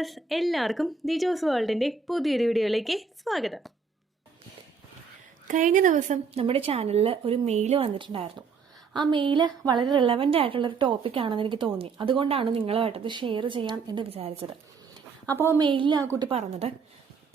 Viewers, എല്ലാവർക്കും ദിജോസ് വേൾഡിൻ്റെ പുതിയൊരു വീഡിയോയിലേക്ക് സ്വാഗതം. കഴിഞ്ഞ ദിവസം നമ്മുടെ ചാനലിൽ ഒരു മെയിൽ വന്നിട്ടുണ്ടായിരുന്നു. ആ മെയിൽ വളരെ റിലവൻ്റ് ആയിട്ടുള്ളൊരു ടോപ്പിക്കാണെന്ന് എനിക്ക് തോന്നി. അതുകൊണ്ടാണ് നിങ്ങളുമായിട്ടത് ഷെയർ ചെയ്യാം എന്ന് വിചാരിച്ചത്. അപ്പോൾ ആ മെയിലിൽ ആ കുട്ടി പറഞ്ഞത്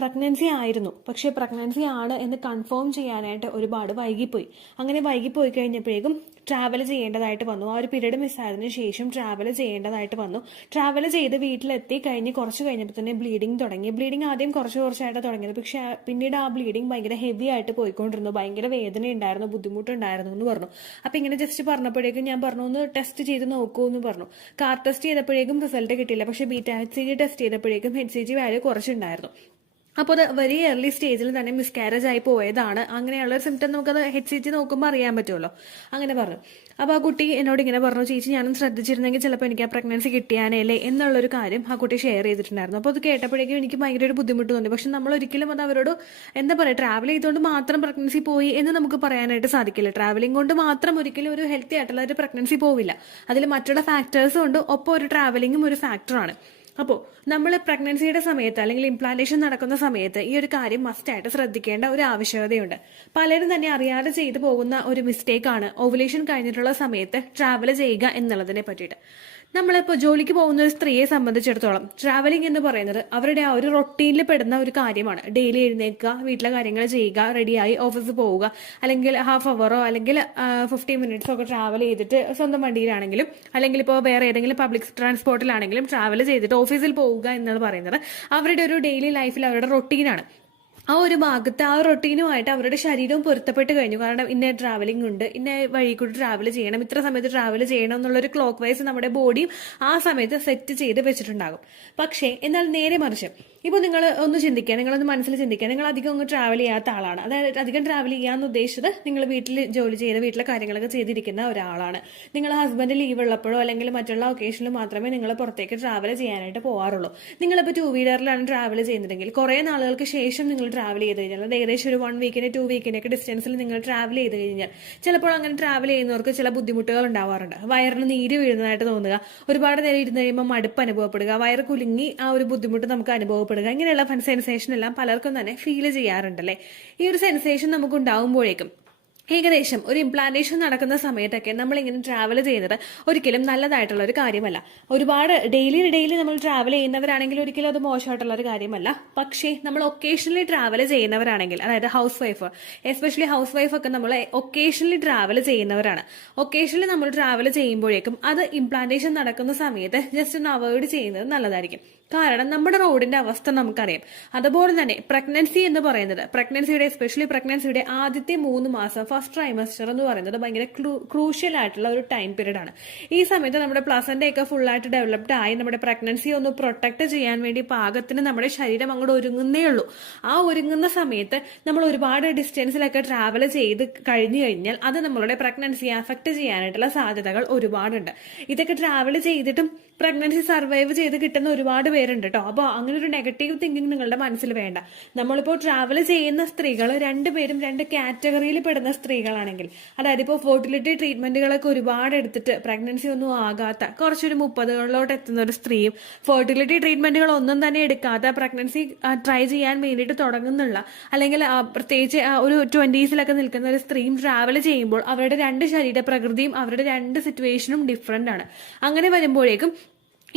പ്രഗ്നൻസി ആയിരുന്നു, പക്ഷേ പ്രഗ്നൻസി ആണ് എന്ന് കൺഫേം ചെയ്യാനായിട്ട് ഒരുപാട് വൈകിപ്പോയി. അങ്ങനെ വൈകിപ്പോയി കഴിഞ്ഞപ്പോഴേക്കും ട്രാവൽ ചെയ്യേണ്ടതായിട്ട് വന്നു. ആ ഒരു പീരീഡ് മിസ്സായതിനു ശേഷം ട്രാവൽ ചെയ്യേണ്ടതായിട്ട് വന്നു. ട്രാവൽ ചെയ്ത് വീട്ടിലെത്തി കഴിഞ്ഞ് കുറച്ച് കഴിഞ്ഞപ്പോൾ തന്നെ ബ്ലീഡിങ് തുടങ്ങി. ബ്ലീഡിങ് ആദ്യം കുറച്ചായിട്ട് തുടങ്ങിയത്, പക്ഷേ പിന്നീട് ആ ബ്ലീഡിങ് ഭയങ്കര ഹെവി ആയിട്ട് പോയിക്കൊണ്ടിരുന്നു. ഭയങ്കര വേദന ഉണ്ടായിരുന്നു, ബുദ്ധിമുട്ടുണ്ടായിരുന്നു എന്ന് പറഞ്ഞു. അപ്പം ഇങ്ങനെ ജസ്റ്റ് പറഞ്ഞപ്പോഴേക്കും ഞാൻ പറഞ്ഞു ഒന്ന് ടെസ്റ്റ് ചെയ്ത് നോക്കൂ എന്ന് പറഞ്ഞു. കാർ ടെസ്റ്റ് ചെയ്തപ്പോഴേക്കും റിസൾട്ട് കിട്ടിയില്ല, പക്ഷേ HCG ടെസ്റ്റ് ചെയ്തപ്പോഴേക്കും HCG വാല്യൂ കുറച്ചുണ്ടായിരുന്നു. അപ്പോൾ അത് വെരി ഏർലി സ്റ്റേജിൽ തന്നെ മിസ്കാരേജ് ആയി പോയതാണ്. അങ്ങനെയുള്ള ഒരു സിംറ്റം നമുക്കത് HCG നോക്കുമ്പോൾ അറിയാൻ പറ്റുമല്ലോ. അങ്ങനെ പറഞ്ഞു. അപ്പോൾ ആ കുട്ടി എന്നോട് ഇങ്ങനെ പറഞ്ഞു, ചേച്ചി ഞാനും ശ്രദ്ധിച്ചിരുന്നെങ്കിൽ ചിലപ്പോൾ എനിക്ക് ആ പ്രഗ്നൻസി കിട്ടിയാനല്ലേ എന്നുള്ളൊരു കാര്യം ആ കുട്ടി ഷെയർ ചെയ്തിട്ടുണ്ടായിരുന്നു. അപ്പോൾ അത് കേട്ടപ്പോഴേക്കും എനിക്ക് ഭയങ്കര ഒരു ബുദ്ധിമുട്ട് തോന്നി. പക്ഷെ നമ്മൾ ഒരിക്കലും അത് അവരോട് എന്താ പറയുക, ട്രാവൽ ചെയ്തുകൊണ്ട് മാത്രം പ്രഗ്നൻസി പോയി എന്ന് നമുക്ക് പറയാനായിട്ട് സാധിക്കില്ല. ട്രാവലിംഗ് കൊണ്ട് മാത്രം ഒരിക്കലും ഒരു ഹെൽത്തി ആയിട്ടുള്ള ഒരു പ്രഗ്നൻസി പോവില്ല. അതിൽ മറ്റുള്ള ഫാക്ടേഴ്സും ഉണ്ട്, ഒപ്പം ഒരു ട്രാവലിംഗും ഒരു ഫാക്ടറാണ്. അപ്പോൾ നമ്മൾ പ്രഗ്നൻസിയുടെ സമയത്ത് അല്ലെങ്കിൽ ഇംപ്ലാന്റേഷൻ നടക്കുന്ന സമയത്ത് ഈ ഒരു കാര്യം മസ്റ്റായിട്ട് ശ്രദ്ധിക്കേണ്ട ഒരു ആവശ്യകതയുണ്ട്. പലരും തന്നെ അറിയാതെ ചെയ്തു പോകുന്ന ഒരു മിസ്റ്റേക്കാണ് ഓവുലേഷൻ കഴിഞ്ഞിട്ടുള്ള സമയത്ത് ട്രാവൽ ചെയ്യുക എന്നുള്ളതിനെ പറ്റിയിട്ട്. നമ്മളിപ്പോൾ ജോലിക്ക് പോകുന്ന ഒരു സ്ത്രീയെ സംബന്ധിച്ചിടത്തോളം ട്രാവലിംഗ് എന്ന് പറയുന്നത് അവരുടെ ആ ഒരു റൊട്ടീനിൽ പെടുന്ന ഒരു കാര്യമാണ്. ഡെയിലി എഴുന്നേൽക്കുക, വീട്ടിലെ കാര്യങ്ങൾ ചെയ്യുക, റെഡിയായി ഓഫീസിൽ പോവുക, അല്ലെങ്കിൽ ഹാഫ് അവറോ അല്ലെങ്കിൽ 50 മിനിറ്റ്സോ ഒക്കെ ട്രാവൽ ചെയ്തിട്ട് സ്വന്തം വണ്ടിയിലാണെങ്കിലും അല്ലെങ്കിൽ ഇപ്പോൾ വേറെ ഏതെങ്കിലും പബ്ലിക് ട്രാൻസ്പോർട്ടിലാണെങ്കിലും ട്രാവൽ ചെയ്തിട്ട് ഓഫീസിൽ പോവുക എന്ന് പറയുന്നത് അവരുടെ ഒരു ഡെയിലി ലൈഫിൽ അവരുടെ റൊട്ടീനാണ്. ആ ഒരു ഭാഗത്ത് ആ റൊട്ടീനുമായിട്ട് അവരുടെ ശരീരവും പൊരുത്തപ്പെട്ട് കഴിഞ്ഞു. കാരണം ഇന്ന ട്രാവലിംഗ് ഉണ്ട്, ഇന്ന വഴി കൂടി ട്രാവൽ ചെയ്യണം, ഇത്ര സമയത്ത് ട്രാവൽ ചെയ്യണം എന്നുള്ളൊരു ക്ലോക്ക് വൈസ് നമ്മുടെ ബോഡിയും ആ സമയത്ത് സെറ്റ് ചെയ്ത് വെച്ചിട്ടുണ്ടാകും. പക്ഷേ എന്നാൽ നേരെ മറിച്ച് ഇപ്പോൾ നിങ്ങൾ ഒന്ന് ചിന്തിക്കുക, നിങ്ങളൊന്ന് മനസ്സിൽ ചിന്തിക്കുക, നിങ്ങൾ അധികം ഒന്ന് ട്രാവൽ ചെയ്യാത്ത ആളാണ്. അതായത് അധികം ട്രാവൽ ചെയ്യാന്ന് ഉദ്ദേശിച്ചത് നിങ്ങൾ വീട്ടിൽ ജോലി ചെയ്ത് വീട്ടിലെ കാര്യങ്ങളൊക്കെ ചെയ്തിരിക്കുന്ന ഒരാളാണ്. നിങ്ങൾ ഹസ്ബൻഡ് ലീവ് ഉള്ളപ്പോഴോ അല്ലെങ്കിൽ മറ്റുള്ള ഒക്കേഷനിൽ മാത്രമേ നിങ്ങൾ പുറത്തേക്ക് ട്രാവൽ ചെയ്യാനായിട്ട് പോകാറുള്ളൂ. നിങ്ങളിപ്പോൾ 2 വീലറിലാണ് ട്രാവൽ ചെയ്യുന്നതെങ്കിൽ കുറേ നാളുകൾക്ക് ശേഷം നിങ്ങൾ ട്രാവൽ ചെയ്ത് കഴിഞ്ഞാൽ, അത് ഏകദേശം ഒരു 1 വീക്കിന് 2 വീക്കിനൊക്കെ ഡിസ്റ്റൻസിൽ നിങ്ങൾ ട്രാവൽ ചെയ്ത് കഴിഞ്ഞാൽ ചിലപ്പോൾ അങ്ങനെ ട്രാവൽ ചെയ്യുന്നവർക്ക് ചില ബുദ്ധിമുട്ടുകൾ ഉണ്ടാവാറുണ്ട്. വയറിന് നീര് വീഴുന്നതായിട്ട് തോന്നുക, ഒരുപാട് നേരം ഇരുന്ന് കഴിയുമ്പോൾ മടുപ്പ് അനുഭവപ്പെടുക, വയറ് കുലുങ്ങി ആ ഒരു ബുദ്ധിമുട്ട് നമുക്ക് അനുഭവപ്പെടുക, ഇങ്ങനെയുള്ള സെൻസേഷൻ എല്ലാം പലർക്കും തന്നെ ഫീൽ ചെയ്യാറുണ്ടല്ലേ. ഈ ഒരു സെൻസേഷൻ നമുക്ക് ഉണ്ടാവുമ്പോഴേക്കും ഏകദേശം ഒരു ഇംപ്ലാന്റേഷൻ നടക്കുന്ന സമയത്തൊക്കെ നമ്മളിങ്ങനെ ട്രാവൽ ചെയ്യുന്നത് ഒരിക്കലും നല്ലതായിട്ടുള്ള ഒരു കാര്യമല്ല. ഒരുപാട് ഡെയിലി നമ്മൾ ട്രാവൽ ചെയ്യുന്നവരാണെങ്കിൽ ഒരിക്കലും അത് മോശമായിട്ടുള്ള ഒരു കാര്യമല്ല. പക്ഷേ നമ്മൾ ഒക്കേഷണലി ട്രാവൽ ചെയ്യുന്നവരാണെങ്കിൽ, അതായത് house wife, especially house wife ഒക്കെ നമ്മൾ ഒക്കേഷണലി ട്രാവൽ ചെയ്യുന്നവരാണ്. ഒക്കേഷണലി നമ്മൾ ട്രാവൽ ചെയ്യുമ്പോഴേക്കും അത് ഇംപ്ലാന്റേഷൻ നടക്കുന്ന സമയത്ത് ജസ്റ്റ് ഒന്ന് അവോയ്ഡ് ചെയ്യുന്നത് നല്ലതായിരിക്കും. കാരണം നമ്മുടെ റോഡിന്റെ അവസ്ഥ നമുക്കറിയാം. അതുപോലെ തന്നെ പ്രഗ്നൻസി എന്ന് പറയുന്നത്, എസ്പെഷ്യലി പ്രഗ്നൻസിയുടെ ആദ്യത്തെ 3 മാസം, ഫസ്റ്റ് ട്രൈമസ്റ്റർ എന്ന് പറയുന്നത് ഭയങ്കര ക്രൂഷ്യൽ ആയിട്ടുള്ള ഒരു ടൈം പീരീഡ് ആണ്. ഈ സമയത്ത് നമ്മുടെ പ്ലസന്റ് ഒക്കെ ഫുൾ ആയിട്ട് ഡെവലപ്ഡ് ആയി നമ്മുടെ പ്രഗ്നൻസി ഒന്ന് പ്രൊട്ടക്ട് ചെയ്യാൻ വേണ്ടി പാകത്തിന് നമ്മുടെ ശരീരം അങ്ങോട്ട് ഒരുങ്ങുന്നേ ഉള്ളൂ. ആ ഒരുങ്ങുന്ന സമയത്ത് നമ്മൾ ഒരുപാട് ഡിസ്റ്റൻസിലൊക്കെ ട്രാവൽ ചെയ്ത് കഴിഞ്ഞു കഴിഞ്ഞാൽ അത് നമ്മളുടെ പ്രഗ്നൻസിയെ അഫക്ട് ചെയ്യാനായിട്ടുള്ള സാധ്യതകൾ ഒരുപാടുണ്ട്. ഇതൊക്കെ ട്രാവൽ ചെയ്തിട്ടും പ്രഗ്നൻസി സർവൈവ് ചെയ്ത് കിട്ടുന്ന ഒരുപാട് പേരുണ്ട് കേട്ടോ. അപ്പോൾ അങ്ങനെ ഒരു നെഗറ്റീവ് തിങ്കിങ് നിങ്ങളുടെ മനസ്സിൽ വേണ്ട. നമ്മളിപ്പോൾ ട്രാവൽ ചെയ്യുന്ന സ്ത്രീകൾ 2 പേരും 2 കാറ്റഗറിയിൽ പെടുന്ന സ്ത്രീകളാണെങ്കിൽ, അതായത് ഇപ്പോൾ ഫെർട്ടിലിറ്റി ട്രീറ്റ്മെന്റുകളൊക്കെ ഒരുപാട് എടുത്തിട്ട് പ്രഗ്നൻസി ഒന്നും ആകാത്ത കുറച്ചൊരു 30കളിലോട്ട് എത്തുന്ന ഒരു സ്ത്രീയും ഫെർട്ടിലിറ്റി ട്രീറ്റ്മെന്റുകൾ ഒന്നും തന്നെ എടുക്കാത്ത പ്രഗ്നൻസി ട്രൈ ചെയ്യാൻ വേണ്ടിയിട്ട് തുടങ്ങുന്നുള്ള, അല്ലെങ്കിൽ പ്രത്യേകിച്ച് ഒരു 20സിലൊക്കെ നിൽക്കുന്ന ഒരു സ്ത്രീയും ട്രാവൽ ചെയ്യുമ്പോൾ അവരുടെ 2 ശരീരപ്രകൃതിയും അവരുടെ 2 സിറ്റുവേഷനും ഡിഫറെന്റ് ആണ്. അങ്ങനെ വരുമ്പോഴേക്കും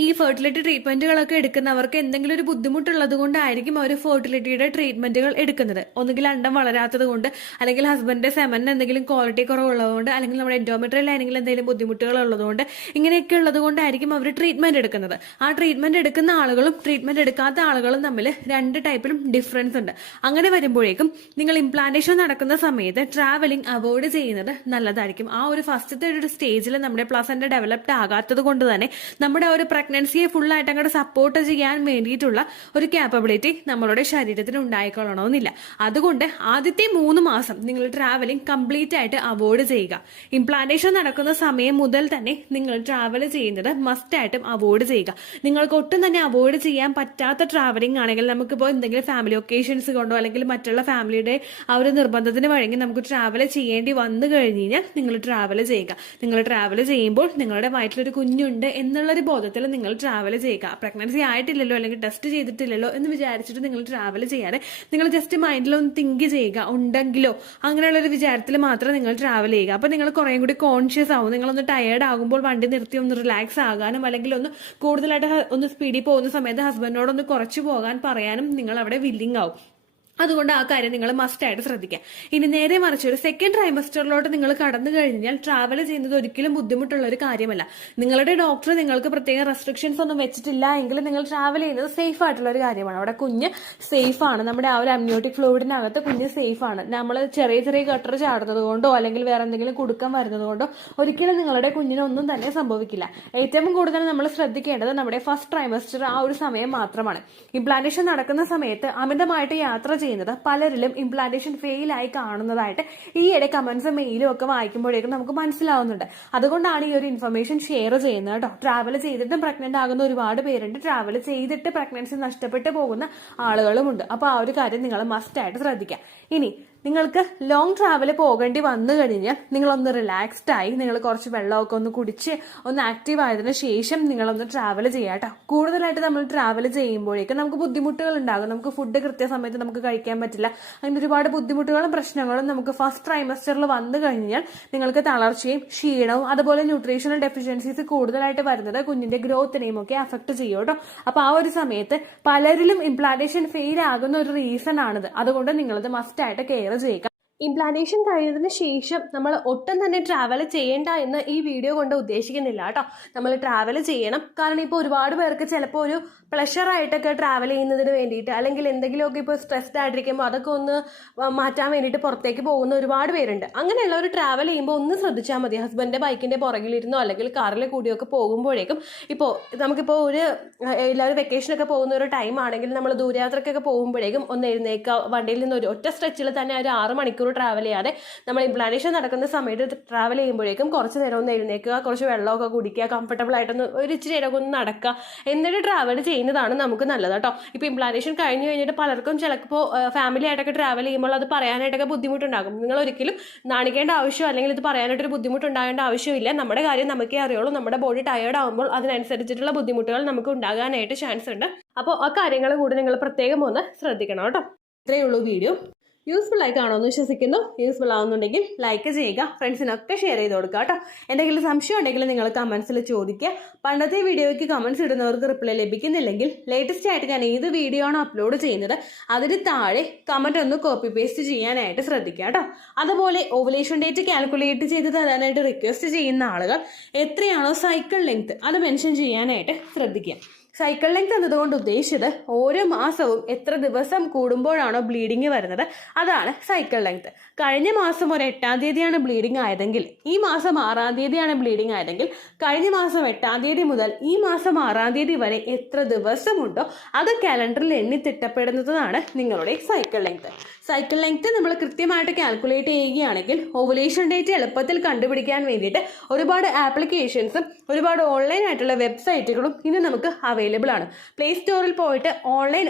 ഈ ഫെർട്ടിലിറ്റി ട്രീറ്റ്മെന്റുകളൊക്കെ എടുക്കുന്നവർക്ക് എന്തെങ്കിലും ഒരു ബുദ്ധിമുട്ടുള്ളത് കൊണ്ടായിരിക്കും അവർ ഫെർട്ടിലിറ്റിയുടെ ട്രീറ്റ്മെന്റുകൾ എടുക്കുന്നത്. ഒന്നുകിൽ അണ്ടം വളരാത്തത് കൊണ്ട്, അല്ലെങ്കിൽ ഹസ്ബൻഡിന്റെ സെമനിന് എന്തെങ്കിലും ക്വാളിറ്റി കുറവുള്ളതുകൊണ്ട്, അല്ലെങ്കിൽ നമ്മുടെ എൻഡോമെട്രിയൽ ലൈനിങ്ങിൽ എന്തെങ്കിലും ബുദ്ധിമുട്ടുകൾ ഉള്ളതുകൊണ്ട്, ഇങ്ങനെയൊക്കെ ഉള്ളത് കൊണ്ടായിരിക്കും അവർ ട്രീറ്റ്മെന്റ് എടുക്കുന്നത്. ആ ട്രീറ്റ്മെന്റ് എടുക്കുന്ന ആളുകളും ട്രീറ്റ്മെന്റ് എടുക്കാത്ത ആളുകളും തമ്മിൽ 2 ടൈപ്പിലും ഡിഫറൻസ് ഉണ്ട്. അങ്ങനെ വരുമ്പോഴേക്കും നിങ്ങൾ ഇംപ്ലാന്റേഷൻ നടക്കുന്ന സമയത്ത് ട്രാവലിംഗ് അവോയ്ഡ് ചെയ്യുന്നത് നല്ലതായിരിക്കും. ആ ഒരു ഫസ്റ്റത്തെ ഒരു സ്റ്റേജിൽ നമ്മുടെ പ്ലസന്റ് ഡെവലപ്ഡ് ആകാത്തത് കൊണ്ട് തന്നെ നമ്മുടെ ഒരു പ്രഗ്നൻസിയെ ഫുൾ ആയിട്ട് അങ്ങോട്ട് സപ്പോർട്ട് ചെയ്യാൻ വേണ്ടിയിട്ടുള്ള ഒരു ക്യാപ്പബിലിറ്റി നമ്മളുടെ ശരീരത്തിന് ഉണ്ടായിക്കൊള്ളണമെന്നില്ല. അതുകൊണ്ട് ആദ്യത്തെ 3 മാസം നിങ്ങൾ ട്രാവലിംഗ് കംപ്ലീറ്റ് ആയിട്ട് അവോയ്ഡ് ചെയ്യുക. ഇംപ്ലാന്റേഷൻ നടക്കുന്ന സമയം മുതൽ തന്നെ നിങ്ങൾ ട്രാവൽ ചെയ്യുന്നത് മസ്റ്റ് ആയിട്ടും അവോയ്ഡ് ചെയ്യുക. നിങ്ങൾക്ക് ഒട്ടും തന്നെ അവോയ്ഡ് ചെയ്യാൻ പറ്റാത്ത ട്രാവലിംഗ് ആണെങ്കിൽ, നമുക്കിപ്പോൾ എന്തെങ്കിലും ഫാമിലി ഒക്കേഷൻസ് കൊണ്ടോ അല്ലെങ്കിൽ മറ്റുള്ള ഫാമിലിയുടെ ആ ഒരു നിർബന്ധത്തിന് വഴങ്ങി നമുക്ക് ട്രാവൽ ചെയ്യേണ്ടി വന്നു കഴിഞ്ഞ് കഴിഞ്ഞാൽ നിങ്ങൾ ട്രാവൽ ചെയ്യുക. നിങ്ങൾ ട്രാവൽ ചെയ്യുമ്പോൾ നിങ്ങളുടെ വയറ്റിലൊരു കുഞ്ഞുണ്ട് എന്നുള്ളൊരു ബോധത്തിൽ നിങ്ങൾ ട്രാവൽ ചെയ്യുക. പ്രഗ്നൻസി ആയിട്ടില്ലല്ലോ അല്ലെങ്കിൽ ടെസ്റ്റ് ചെയ്തിട്ടില്ലല്ലോ എന്ന് വിചാരിച്ചിട്ട് നിങ്ങൾ ട്രാവൽ ചെയ്യാതെ നിങ്ങൾ ജസ്റ്റ് മൈൻഡിലൊന്ന് തിങ്ക് ചെയ്യുക, ഉണ്ടെങ്കിലോ അങ്ങനെയുള്ള ഒരു വിചാരത്തിൽ മാത്രം നിങ്ങൾ ട്രാവൽ ചെയ്യുക. അപ്പോൾ നിങ്ങൾ കുറേ കൂടി കോൺഷ്യസ് ആവും. നിങ്ങളൊന്ന് ടയേർഡ് ആകുമ്പോൾ വണ്ടി നിർത്തി ഒന്ന് റിലാക്സ് ആകാനും അല്ലെങ്കിൽ ഒന്ന് കൂടുതലായിട്ട് ഒന്ന് സ്പീഡിൽ പോകുന്ന സമയത്ത് ഹസ്ബൻഡിനോടൊന്ന് കുറച്ച് പോകാൻ പറയാനും നിങ്ങൾ അവിടെ വില്ലിങ് ആവും. അതുകൊണ്ട് ആ കാര്യം നിങ്ങൾ മസ്റ്റായിട്ട് ശ്രദ്ധിക്കുക. ഇനി നേരെ മറിച്ച് ഒരു സെക്കൻഡ് ട്രൈമസ്റ്ററിലോട്ട് നിങ്ങൾ കടന്നു കഴിഞ്ഞാൽ ട്രാവൽ ചെയ്യുന്നത് ഒരിക്കലും ബുദ്ധിമുട്ടുള്ള ഒരു കാര്യമല്ല. നിങ്ങളുടെ ഡോക്ടർ നിങ്ങൾക്ക് പ്രത്യേക റെസ്ട്രിക്ഷൻസ് ഒന്നും വെച്ചിട്ടില്ല എങ്കിൽ നിങ്ങൾ ട്രാവൽ ചെയ്യുന്നത് സേഫ് ആയിട്ടുള്ള ഒരു കാര്യമാണ്. അവിടെ കുഞ്ഞ് സേഫ് ആണ്. നമ്മുടെ ആ ഒരു അമ്നിയോട്ടിക് ഫ്ലൂയിഡിനകത്ത് കുഞ്ഞ് സേഫ് ആണ്. നമ്മൾ ചെറിയ ചെറിയ ഗട്ടർ ചാടുന്നത് കൊണ്ടോ അല്ലെങ്കിൽ വേറെ എന്തെങ്കിലും കുടുക്കം വരുന്നത് കൊണ്ടോ ഒരിക്കലും നിങ്ങളുടെ കുഞ്ഞിനൊന്നും തന്നെ സംഭവിക്കില്ല. ഏറ്റവും കൂടുതൽ നമ്മൾ ശ്രദ്ധിക്കേണ്ടത് നമ്മുടെ ഫസ്റ്റ് ട്രൈമസ്റ്റർ ആ ഒരു സമയം മാത്രമാണ്. ഇംപ്ലാന്റേഷൻ നടക്കുന്ന സമയത്ത് അമിതമായിട്ട് യാത്ര ചെയ്യുന്നത് പലരിലും ഇംപ്ലാന്റേഷൻ ഫെയിൽ ആയി കാണുന്നതായിട്ട് ഈയിടെ കമന്റ്സ് മെയിലും ഒക്കെ വായിക്കുമ്പോഴേക്കും നമുക്ക് മനസ്സിലാവുന്നുണ്ട്. അതുകൊണ്ടാണ് ഈ ഒരു ഇൻഫർമേഷൻ ഷെയർ ചെയ്യുന്നത് കേട്ടോ. ട്രാവൽ ചെയ്തിട്ടും പ്രഗ്നന്റ് ആകുന്ന ഒരുപാട് പേരുണ്ട്. ട്രാവൽ ചെയ്തിട്ട് പ്രഗ്നൻസി നഷ്ടപ്പെട്ടു പോകുന്ന ആളുകളുമുണ്ട്. അപ്പൊ ആ ഒരു കാര്യം നിങ്ങൾ മസ്റ്റ് ആയിട്ട് ശ്രദ്ധിക്കാം. ഇനി നിങ്ങൾക്ക് ലോങ് ട്രാവൽ പോകേണ്ടി വന്നു കഴിഞ്ഞാൽ നിങ്ങളൊന്ന് റിലാക്സ്ഡ് ആയി നിങ്ങൾ കുറച്ച് വെള്ളമൊക്കെ ഒന്ന് കുടിച്ച് ഒന്ന് ആക്റ്റീവ് ആയതിനു ശേഷം നിങ്ങളൊന്ന് ട്രാവൽ ചെയ്യാം കേട്ടോ. കൂടുതലായിട്ട് നമ്മൾ ട്രാവൽ ചെയ്യുമ്പോഴേക്കും നമുക്ക് ബുദ്ധിമുട്ടുകൾ ഉണ്ടാകും. നമുക്ക് ഫുഡ് കൃത്യസമയത്ത് നമുക്ക് കഴിക്കാൻ പറ്റില്ല. അങ്ങനെ ഒരുപാട് ബുദ്ധിമുട്ടുകളും പ്രശ്നങ്ങളും നമുക്ക് ഫസ്റ്റ് ട്രൈമസ്റ്ററിൽ വന്നു കഴിഞ്ഞാൽ നിങ്ങൾക്ക് തളർച്ചയും ക്ഷീണവും അതുപോലെ ന്യൂട്രീഷണൽ ഡെഫിഷ്യൻസീസ് കൂടുതലായിട്ട് വരുന്നത് കുഞ്ഞിന്റെ ഗ്രോത്തിനെയും ഒക്കെ അഫക്ട് ചെയ്യും കേട്ടോ. അപ്പൊ ആ ഒരു സമയത്ത് പലരിലും ഇംപ്ലാന്റേഷൻ ഫെയിൽ ആകുന്ന ഒരു റീസൺ ആണിത്. അതുകൊണ്ട് നിങ്ങളത് മസ്റ്റ് ആയിട്ട് കെയർ ചെയ്യുക. ഇംപ്ലാന്റേഷൻ കഴിഞ്ഞതിന് ശേഷം നമ്മൾ ഒട്ടും തന്നെ ട്രാവൽ ചെയ്യേണ്ട എന്ന് ഈ വീഡിയോ കൊണ്ട് ഉദ്ദേശിക്കുന്നില്ല കേട്ടോ. നമ്മൾ ട്രാവൽ ചെയ്യണം. കാരണം ഇപ്പോൾ ഒരുപാട് പേർക്ക് ചിലപ്പോൾ ഒരു പ്ലഷറായിട്ടൊക്കെ ട്രാവൽ ചെയ്യുന്നതിന് വേണ്ടിയിട്ട് അല്ലെങ്കിൽ എന്തെങ്കിലുമൊക്കെ ഇപ്പോൾ സ്ട്രെസ്ഡ് ആയിട്ടിരിക്കുമ്പോൾ അതൊക്കെ ഒന്ന് മാറ്റാൻ വേണ്ടിയിട്ട് പുറത്തേക്ക് പോകുന്ന ഒരുപാട് പേരുണ്ട്. അങ്ങനെയുള്ള ഒരു ട്രാവൽ ചെയ്യുമ്പോൾ ഒന്ന് ശ്രദ്ധിച്ചാൽ മതി. ഹസ്ബൻഡിന്റെ ബൈക്കിന്റെ പുറകിലിരുന്നോ അല്ലെങ്കിൽ കാറിൽ കൂടിയൊക്കെ പോകുമ്പോഴേക്കും ഇപ്പോൾ നമുക്കിപ്പോൾ എല്ലാവരും വെക്കേഷനൊക്കെ പോകുന്ന ഒരു ടൈം ആണെങ്കിൽ നമ്മൾ ദൂരയാത്രക്കൊക്കെ പോകുമ്പോഴേക്കും ഒന്ന് എഴുന്നേക്കുക. വണ്ടിയിൽ നിന്ന് ഒരു ഒറ്റ സ്ട്രെച്ചിൽ തന്നെ ഒരു 6 മണിക്കൂർ ട്രാവൽ ചെയ്യാതെ നമ്മൾ ഇംപ്ലാന്റേഷൻ നടക്കുന്ന സമയത്ത് ട്രാവൽ ചെയ്യുമ്പോഴേക്കും കുറച്ച് നേരം ഒന്ന് എഴുന്നേക്കുക, കുറച്ച് വെള്ളമൊക്കെ കുടിക്കുക, കംഫർട്ടബിൾ ആയിട്ടൊന്ന് ഒരു ഇച്ചിരി നേരം ഒന്ന് നടക്കുക, എന്നിട്ട് ട്രാവൽ ചെയ്യുന്നതാണ് നമുക്ക് നല്ലത് കേട്ടോ. ഇപ്പൊ ഇംപ്ലാന്റേഷൻ കഴിഞ്ഞ് കഴിഞ്ഞിട്ട് പലർക്കും ചിലപ്പോൾ ഫാമിലി ആയിട്ടൊക്കെ ട്രാവൽ ചെയ്യുമ്പോൾ അത് പറയാനായിട്ടൊക്കെ ബുദ്ധിമുട്ടുണ്ടാകും. നിങ്ങൾ ഒരിക്കലും നാണിക്കേണ്ട ആവശ്യം അല്ലെങ്കിൽ ഇത് പറയാനായിട്ടൊരു ബുദ്ധിമുട്ടുണ്ടാകേണ്ട ആവശ്യമില്ല. നമ്മുടെ കാര്യം നമുക്കേ അറിയുള്ളൂ. നമ്മുടെ ബോഡി ടയേർഡ് ആകുമ്പോൾ അതിനനുസരിച്ചിട്ടുള്ള ബുദ്ധിമുട്ടുകൾ നമുക്ക് ഉണ്ടാകാനായിട്ട് ചാൻസ് ഉണ്ട്. അപ്പോൾ ആ കാര്യങ്ങൾ കൂടി നിങ്ങൾ പ്രത്യേകം ഒന്ന് ശ്രദ്ധിക്കണം കേട്ടോ. ഇത്രയേ ഉള്ളൂ വീഡിയോ. യൂസ്ഫുൾ ആയി കാണുമെന്ന് വിശ്വസിക്കുന്നു. യൂസ്ഫുൾ ആവുന്നുണ്ടെങ്കിൽ ലൈക്ക് ചെയ്യുക, ഫ്രണ്ട്സിനൊക്കെ ഷെയർ ചെയ്ത് കൊടുക്കുക കേട്ടോ. എന്തെങ്കിലും സംശയം ഉണ്ടെങ്കിൽ നിങ്ങൾ കമൻസിൽ ചോദിക്കുക. പണ്ടത്തെ വീഡിയോയ്ക്ക് കമൻസ് ഇടുന്നവർക്ക് റിപ്ലൈ ലഭിക്കുന്നില്ലെങ്കിൽ ലേറ്റസ്റ്റ് ആയിട്ട് ഞാൻ ഏത് വീഡിയോ ആണോ അപ്ലോഡ് ചെയ്യുന്നത് അതിന് താഴെ കമൻറ്റ് ഒന്ന് കോപ്പി പേസ്റ്റ് ചെയ്യാനായിട്ട് ശ്രദ്ധിക്കുക കേട്ടോ. അതുപോലെ ഓവുലേഷൻ ഡേറ്റ് കാൽക്കുലേറ്റ് ചെയ്ത് തരാനായിട്ട് റിക്വസ്റ്റ് ചെയ്യുന്ന ആളുകൾ എത്രയാണോ സൈക്കിൾ ലെങ്ത് അത് മെൻഷൻ ചെയ്യാനായിട്ട് ശ്രദ്ധിക്കുക. സൈക്കിൾ ലെങ്ത് എന്നതുകൊണ്ട് ഉദ്ദേശിച്ചത് ഓരോ മാസവും എത്ര ദിവസം കൂടുമ്പോഴാണോ ബ്ലീഡിങ് വരുന്നത് അതാണ് സൈക്കിൾ ലെങ്ത്. കഴിഞ്ഞ മാസം ഒരു 8-ാം തീയതിയാണ് ബ്ലീഡിങ് ആയതെങ്കിൽ ഈ മാസം 6-ാം തീയതിയാണ് ബ്ലീഡിങ് ആയതെങ്കിൽ കഴിഞ്ഞ മാസം 8-ാം തീയതി മുതൽ ഈ മാസം 6-ാം തീയതി വരെ എത്ര ദിവസമുണ്ടോ അത് കാലണ്ടറിൽ എണ്ണി തിട്ടപ്പെടുന്നതാണ് നിങ്ങളുടെ സൈക്കിൾ ലെങ്ത്. സൈക്കിൾ ലെങ്ത് നമ്മൾ കൃത്യമായിട്ട് കാൽക്കുലേറ്റ് ചെയ്യുകയാണെങ്കിൽ ഓവുലേഷൻ ഡേറ്റ് എളുപ്പത്തിൽ കണ്ടുപിടിക്കാൻ വേണ്ടിയിട്ട് ഒരുപാട് ആപ്ലിക്കേഷൻസും ഒരുപാട് ഓൺലൈൻ ആയിട്ടുള്ള വെബ്സൈറ്റുകളും ഇന്ന് നമുക്ക് അവൈലബിൾ ആണ്. പ്ലേ സ്റ്റോറിൽ പോയിട്ട് ഓൺലൈൻ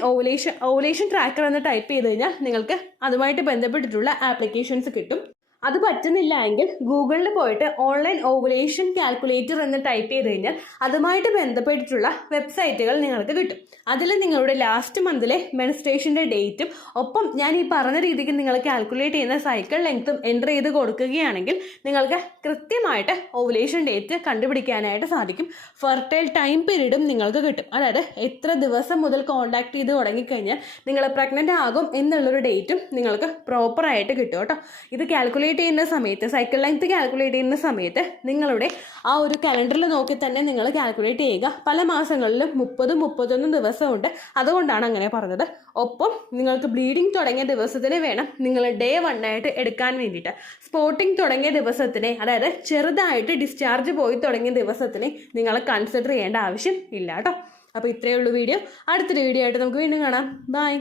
ഓവുലേഷൻ ട്രാക്കർ എന്ന് ടൈപ്പ് ചെയ്ത് കഴിഞ്ഞാൽ നിങ്ങൾക്ക് അതുമായിട്ട് ബന്ധപ്പെട്ടിട്ടുള്ള ആപ്ലിക്കേഷൻസ് കിട്ടും. അത് പറ്റുന്നില്ല എങ്കിൽ ഗൂഗിളിൽ പോയിട്ട് ഓൺലൈൻ ഓവുലേഷൻ കാൽക്കുലേറ്റർ എന്ന് ടൈപ്പ് ചെയ്ത് കഴിഞ്ഞാൽ അതുമായിട്ട് ബന്ധപ്പെട്ടിട്ടുള്ള വെബ്സൈറ്റുകൾ നിങ്ങൾക്ക് കിട്ടും. അതിൽ നിങ്ങളുടെ ലാസ്റ്റ് മന്തിലെ മെൻസ്ട്രേഷൻ്റെ ഡേറ്റും ഒപ്പം ഞാൻ ഈ പറഞ്ഞ രീതിക്ക് നിങ്ങൾ കാൽക്കുലേറ്റ് ചെയ്യുന്ന സൈക്കിൾ ലെങ്ത്തും എൻ്റർ ചെയ്ത് കൊടുക്കുകയാണെങ്കിൽ നിങ്ങൾക്ക് കൃത്യമായിട്ട് ഓവുലേഷൻ ഡേറ്റ് കണ്ടുപിടിക്കാനായിട്ട് സാധിക്കും. ഫെർട്ടൈൽ ടൈം പീരീഡും നിങ്ങൾക്ക് കിട്ടും. അതായത് എത്ര ദിവസം മുതൽ കോൺടാക്ട് ചെയ്ത് തുടങ്ങിക്കഴിഞ്ഞാൽ നിങ്ങൾ പ്രഗ്നൻ്റ് ആകും എന്നുള്ളൊരു ഡേറ്റും നിങ്ങൾക്ക് പ്രോപ്പറായിട്ട് കിട്ടും കേട്ടോ. ഇത് കാൽക്കുലേറ്റ് ചെയ്യുന്ന സമയത്ത് സൈക്കിൾ ലെങ്ത് കാൽക്കുലേറ്റ് ചെയ്യുന്ന സമയത്ത് നിങ്ങളുടെ ആ ഒരു കലണ്ടറിൽ നോക്കി തന്നെ നിങ്ങൾ കാൽക്കുലേറ്റ് ചെയ്യുക. പല മാസങ്ങളിലും 30-31 ദിവസമുണ്ട്. അതുകൊണ്ടാണ് അങ്ങനെ പറഞ്ഞത്. ഒപ്പം നിങ്ങൾക്ക് ബ്ലീഡിങ് തുടങ്ങിയ ദിവസത്തിന് വേണം നിങ്ങൾ ഡേ 1 ആയിട്ട് എടുക്കാൻ വേണ്ടിയിട്ട്. സ്പോട്ടിങ് തുടങ്ങിയ ദിവസത്തിനെ അതായത് ചെറുതായിട്ട് ഡിസ്ചാർജ് പോയി തുടങ്ങിയ ദിവസത്തിനെ നിങ്ങൾ കൺസിഡർ ചെയ്യേണ്ട ആവശ്യം ഇല്ല കേട്ടോ. അപ്പോൾ ഇത്രയേ ഉള്ളൂ വീഡിയോ. അടുത്തൊരു വീഡിയോ ആയിട്ട് നമുക്ക് വീണ്ടും കാണാം. ബൈ.